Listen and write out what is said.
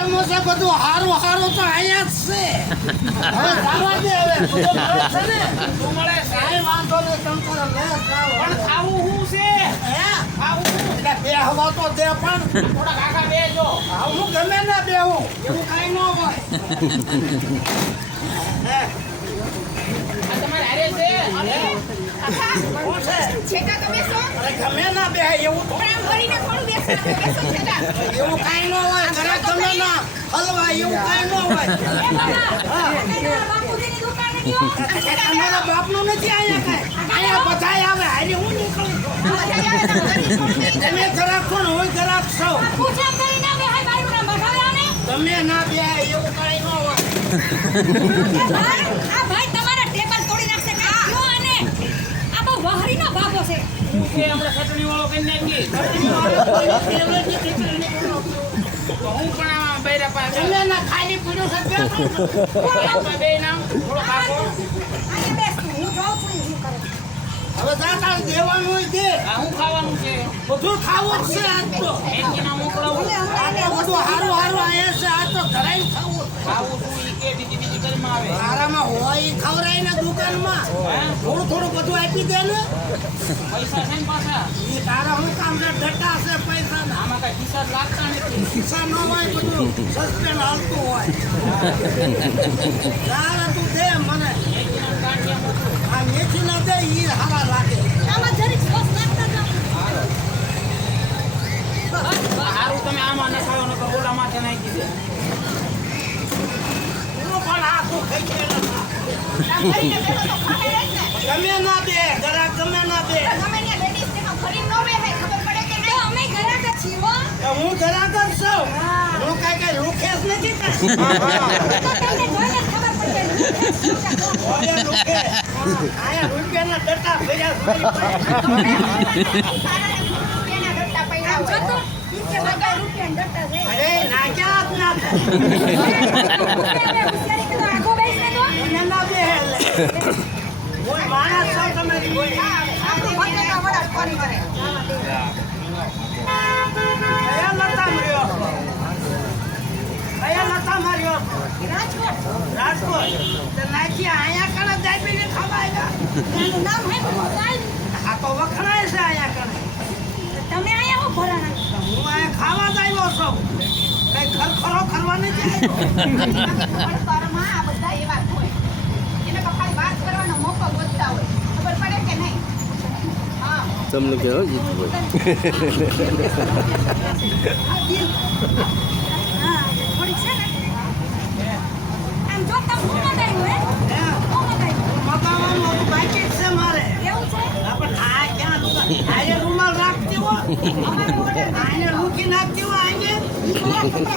સમોસા બધું હારું હારું તો અહીંયા જ છે. હવે જવા દે હવે બધું મળે છે ને. શું મળે છે. કાંઈ વાંધો નહીં તમ તારે લે. પણ ખાવું હું છે? હે? ખાવું છે એટલે બે હવા તો દે પણ. થોડા કાકા બેજો. આવું ગમે ના બેવું એવું કાઈ ન હોય. હે, આ તમારે હારે છે? શું છે? છેટા તો બેસો અરે ગમે ના બે એવું તો. પણ આમ થોડું બેસો એવું કાંઈ ન હોય ઘરે ગમે ના હલવા એવું કાઈ ન હોય. તમારા નથી કાંઈ. આવે હારી હું નીકળું? તમે જરાક છો હોય હું જરાક છું પૂછા કરીને બેહાય બાયરું ના બગાવે આને. તમે ના બે એવું કાંઈ હોય. ભાઈ તમારા ટેબલ તોડી નાખશે. આ બહુ ના હવે જાતા દેવાનું હોય છે આ હું ખાવાનું છે. બધું ખાવું જ છે આજ તો. મેથીના મોકલાવું. બધું હારું હારું આયા છે આ તો ધરાઈને ખાવું ખાવું શું ઈ કે બીજી બીજી ઘરમાં આવે. આરામાં હોય ઈ ખવડાય ને દુકાનમાં? થોડું થોડું બધું આપી દે ને. પૈસા છે ને પાછા? ઈ તારા હું કામ ને ડટા છે પૈસા આમાં કઈ ખિસ્સા લાગતા નથી. ખિસ્સા ન હોય બધું સસ્પેન્ડ હાલતું હોય. તારે તું દે મને. આ મેથી ના દે ઈ હારા લાગે. આમાં જરીક સોસ નાખતા સારું તમે આમાં ન ખાઓ નકર ઓલા માથે નાખી દે. પડે ના નહીં? અમે ઘરાક ના છીએ હો. હું ઘરાક જ છું. હું. કઈ કઈ રૂખેશ નથી રૂપિયાના ડટ્ટા ભર્યા. અરે નાખ્યા જ ના રૂપિયા હોશિયારી કરો, આગો બેસને તો. મને ના બે કરે. વખણાય છે અહીંયા કણે તમે હું અહીંયા ખાવા જ આવ્યો છું કઈ ખરખરો કરવા નથી જ હોય એને તો ખાલી વાત કરવાનો મોકો ગોતતા હોય ખબર પડે કે નહીં હા તમને કહેવાય જીતુભાઈ હા થોડીક છે ને આમ જો તમે હું મંગાવ્યું હે હે? હું મંગાવ્યું મગાવવાનું હતું બાકી જ છે મારે એવું છે આપણે આ ક્યાં લુગા આયે રૂમાલ રાખતી હોય લૂકી નાખતી હોય